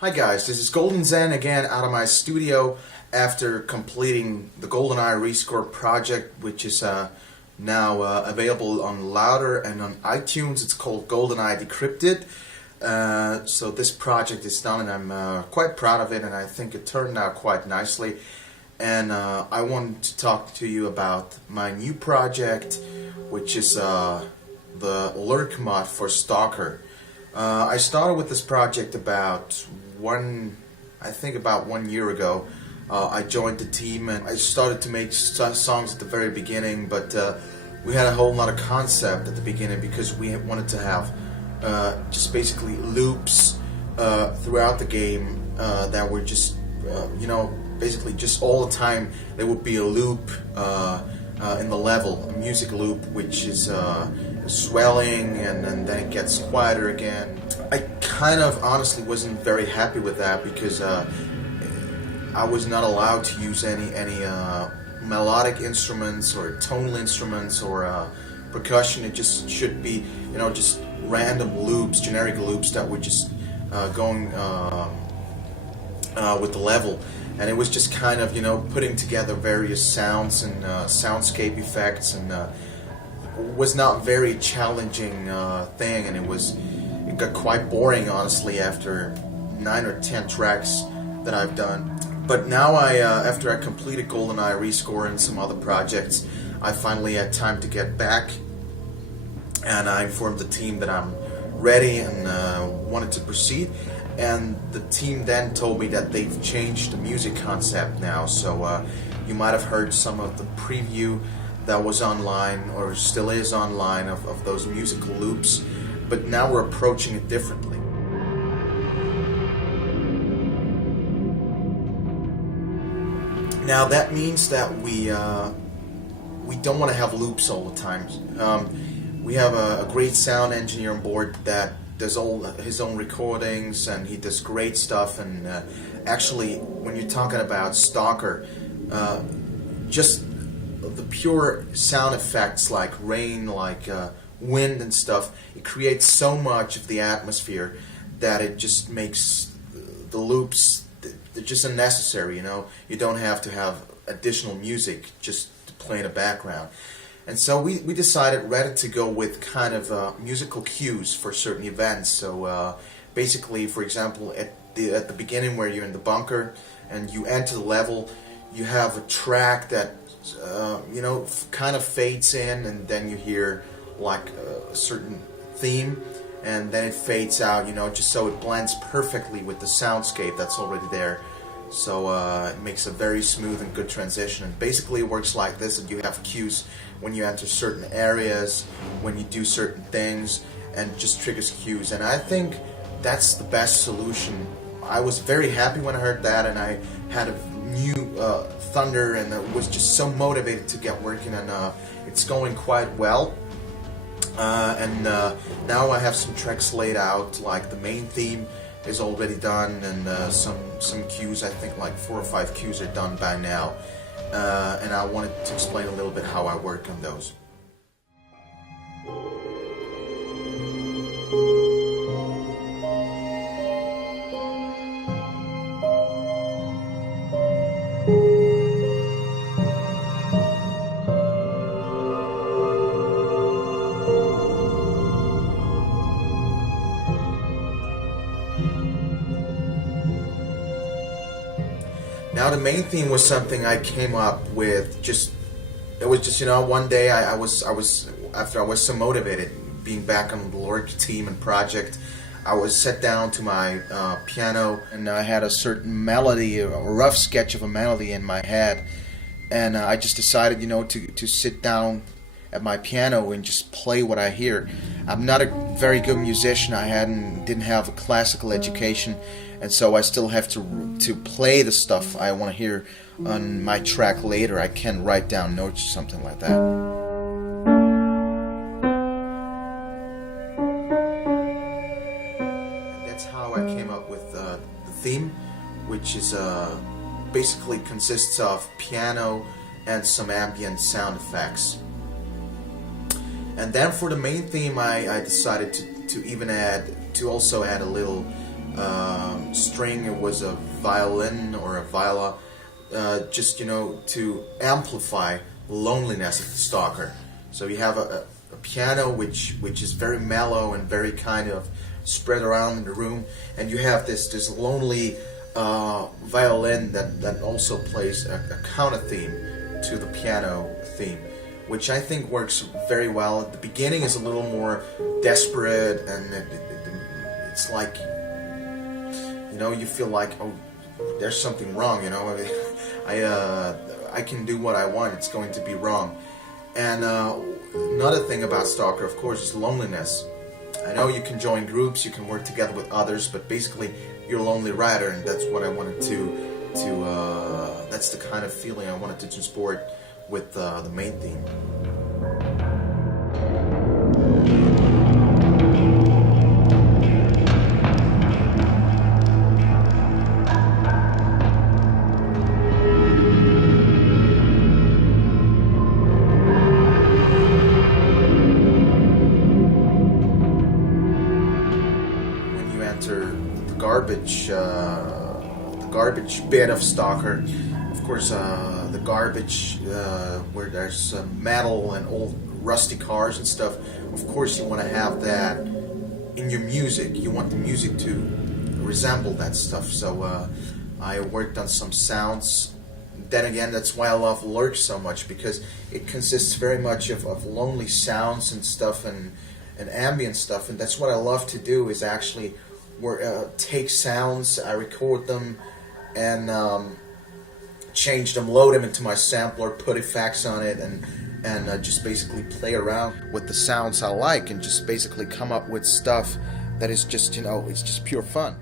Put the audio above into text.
Hi guys, this is Golden Zen again out of my studio after completing the GoldenEye Rescore project, which is now available on Louder and on iTunes. It's called GoldenEye Decrypted. So this project is done and I'm quite proud of it, and I think it turned out quite nicely. And I wanted to talk to you about my new project, which is the L.U.R.K mod for Stalker. I started with this project about 1 year ago. I joined the team and I started to make songs at the very beginning, but we had a whole lot of concept at the beginning because we wanted to have just basically loops throughout the game that were just, basically just all the time there would be a loop in the level, a music loop which is swelling and then it gets quieter again. I kind of honestly wasn't very happy with that because I was not allowed to use any melodic instruments or tonal instruments or percussion. It just should be, just random loops, generic loops that were just going with the level. And it was just kind of, putting together various sounds and soundscape effects, and was not very challenging thing, and it got quite boring honestly after 9 or 10 tracks that I've done. But now after I completed GoldenEye Rescore and some other projects, I finally had time to get back, and I informed the team that I'm ready and wanted to proceed. And the team then told me that they've changed the music concept now, so you might have heard some of the preview that was online, or still is online, of those musical loops, but now we're approaching it differently. Now that means that we don't want to have loops all the time. We have a great sound engineer on board that does all his own recordings, and he does great stuff. And actually, when you're talking about Stalker, just the pure sound effects like rain, like wind and stuff, it creates so much of the atmosphere that it just makes the loops, they're just unnecessary. You don't have to have additional music just to play in the background. And so we decided rather to go with kind of musical cues for certain events. So basically, for example, at the beginning where you're in the bunker and you enter the level, you have a track that kind of fades in, and then you hear like a certain theme, and then it fades out, just so it blends perfectly with the soundscape that's already there. So it makes a very smooth and good transition. And basically it works like this: that you have cues when you enter certain areas, when you do certain things, and just triggers cues. And I think that's the best solution. I was very happy when I heard that, and I had a new thunder, and I was just so motivated to get working, and it's going quite well. And now I have some tracks laid out, like the main theme is already done, and some cues, I think like 4 or 5 cues are done by now. And I wanted to explain a little bit how I work on those. Now the main theme was something I came up with it was just one day I was after I was so motivated being back on the L.U.R.K team and project, I was sat down to my piano, and I had a certain melody, a rough sketch of a melody in my head, and I just decided to sit down at my piano and just play what I hear. I'm not a very good musician. I didn't have a classical education, and so I still have to play the stuff I want to hear on my track later. I can write down notes or something like that. And that's how I came up with the theme, which is basically consists of piano and some ambient sound effects. And then for the main theme, I decided to also add a little string, it was a violin or a viola, just, you know, to amplify loneliness of the stalker. So you have a piano which is very mellow and very kind of spread around in the room, and you have this lonely violin that also plays a counter theme to the piano theme, which I think works very well. At the beginning is a little more desperate, and it's like, you know, you feel like, oh, there's something wrong, you know. I can do what I want, it's going to be wrong. And another thing about Stalker, of course, is loneliness. I know you can join groups, you can work together with others, but basically you're a lonely writer, and that's what I wanted to that's the kind of feeling I wanted to transport with the main theme. When you enter the garbage bin of Stalker, of course, the garbage where there's metal and old rusty cars and stuff. Of course, you want to have that in your music. You want the music to resemble that stuff. So I worked on some sounds. Then again, that's why I love L.U.R.K so much, because it consists very much of lonely sounds and stuff, and ambient stuff. And that's what I love to do, is actually take sounds, I record them, and change them, load them into my sampler, put effects on it, and just basically play around with the sounds I like, and just basically come up with stuff that is just, you know, it's just pure fun.